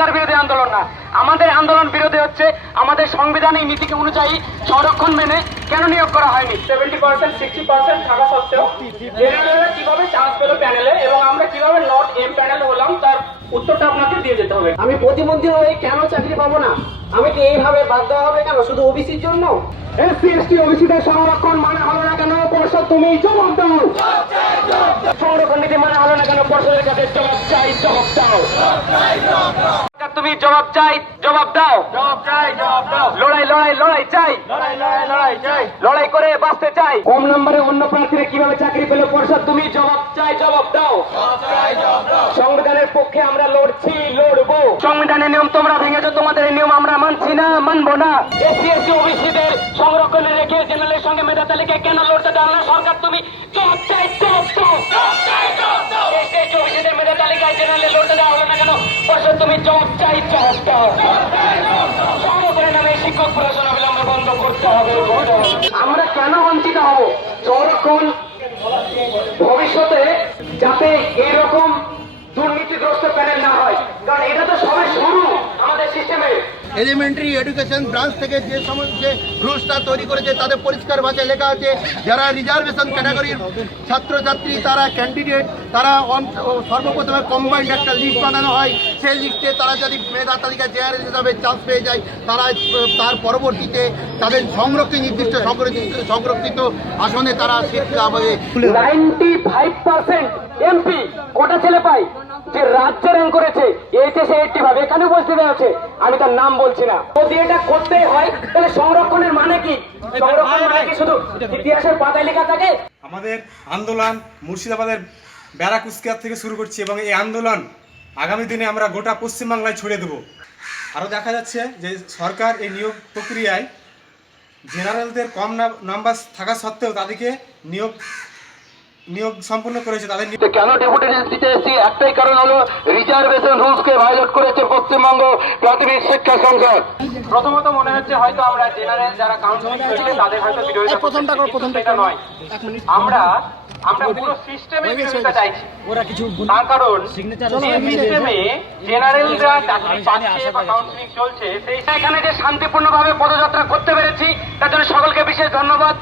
সরকার বিরোধী আন্দোলন না, আমাদের আন্দোলন বিরোধী হচ্ছে আমাদের সংবিধানিক নীতিকে অনুযায়ী সংরক্ষণ মেনে কেন নিয়োগ করা হয়নি। 70% 60% থাকা সত্ত্বেও জেনারেলরা কিভাবে চান্স পেল প্যানেলে এবং আমরা কিভাবে নট এম প্যানেল হলাম তার উত্তরটা আপনাকে দিয়ে যেতে হবে। আমি প্রতিমন্ত্রী হয়ে কেন চাকরি পাবো না? আমি কি এইভাবে বাদ দেওয়া হবে কেন শুধু ওবিসির জন্য? এসসি এসটি ওবিসিদের সংরক্ষণ মানে হলো না কেন পরিষদ তুমি জবাব দাও। সংরক্ষণ নীতি মানে হলো না কেন পরিষদের কাছে জবাব চাই, জবাব দাও। তুমি জবাব চাই, জবাব দাও। জবাব চাই, জবাব দাও। লড়াই লড়াই লড়াই চাই, লড়াই লড়াই লড়াই চাই, লড়াই করে বাঁচতে চাই। কম নম্বরে অন্য প্রার্থীরা কিভাবে চাকরি পেল পরিষদ তুমি জবাব চাই, জবাব দাও। সংবিধানের পক্ষে আমরা লড়ছি, লড়বো। সংবিধানের নিয়ম তোমরা ভেঙেছো, তোমাদের এই নিয়ম আমরা মানছি না, মানবো না। এসসি এসটি ওবিসিদের সংরক্ষণে রেখে জেনারেলের সঙ্গে মেধা তালিকায় কেন লড়তে দেওয়া না সরকার? তুমি জবাব চাই, জবাব দাও। এসসি এসটি ওবিসিদের মেধা তালিকায় জেনারেলে লড়তে দেওয়া হলো না কেন পরিষদ তুমি জবাব চাই, জবাব দাও। সংরক্ষণের নামে শিক্ষক পড়াশোনা বিলম্বে বন্ধ করতে হবে। আমরা কেন বঞ্চিত হব? সংরক্ষণ ভবিষ্যতে যাতে এরকম দুর্নীতিগ্রস্ত প্যানেল না হয়, কারণ এটা তো সবাই শুরু আমাদের সিস্টেমে। এলিমেন্টারি এডুকেশন ব্রাঞ্চ থেকে যে সমস্ত যে রুলসটা তৈরি করেছে তাদের পরিষ্কার ভাষায় লেখা আছে যারা রিজার্ভেশন ক্যাটাগরির ছাত্রছাত্রী তারা ক্যান্ডিডেট তারা সর্বপ্রথমে কম্বাইন্ড একটা লিস্ট বানানো হয়। সেই লিস্টে তারা যদি মেধা তালিকায় জেনারেল হিসাবে চান্স পেয়ে যায় তারা তার পরবর্তীতে তাদের নির্দিষ্ট সংরক্ষিত আসনে তারা সিট পাবে। 95% এমপি কোটা ছেলে পায় যে রাজ্যে র্যাঙ্ক করেছে এইচএসে 85, এখানে বলতে দেওয়া আছে, আমি তার নাম বলছি না। যদি এটা করতেই হয় তাহলে সংরক্ষণের মানে কি? সংরক্ষণ মানে কি শুধু ইতিহাসের পাতায় লেখা থাকে? আমাদের আন্দোলন মুর্শিদাবাদের ব্যারাকুস্কিয়া থেকে শুরু করছি এবং এই আন্দোলন আগামী দিনে আমরা গোটা পশ্চিমবাংলায় ছড়িয়ে দেব। আরও দেখা যাচ্ছে যে সরকার এই নিয়োগ প্রক্রিয়ায় জেনারেলদের কম নাম্বার থাকা সত্ত্বেও তাদেরকে নিয়োগ সম্পন্ন করেছে। তাদের কেন ডেপুটেশন দিতে এসেছি একটাই কারণ হলো রিজার্ভেশন রুলসকে ভায়োলেট করেছে পশ্চিমবঙ্গ প্রাথমিক শিক্ষা সংসদ। প্রথমত মনে হচ্ছে হয়তো আমরা জেনারেল যারা কাউন্সিলিং করছে তাদের হয়তো বিরোধিতা প্রথমটা নয়, আমরা পুরো সিস্টেমের বিরোধিতা চাইছি। তার কারণ যে সিস্টেমে জেনারেলরা চাকরি পাচ্ছে বা কাউন্সিলিং চলছে সেই এখানে যে শান্তিপূর্ণভাবে পদযাত্রা করতে পেরেছি তার জন্য সকলকে বিশেষ ধন্যবাদ।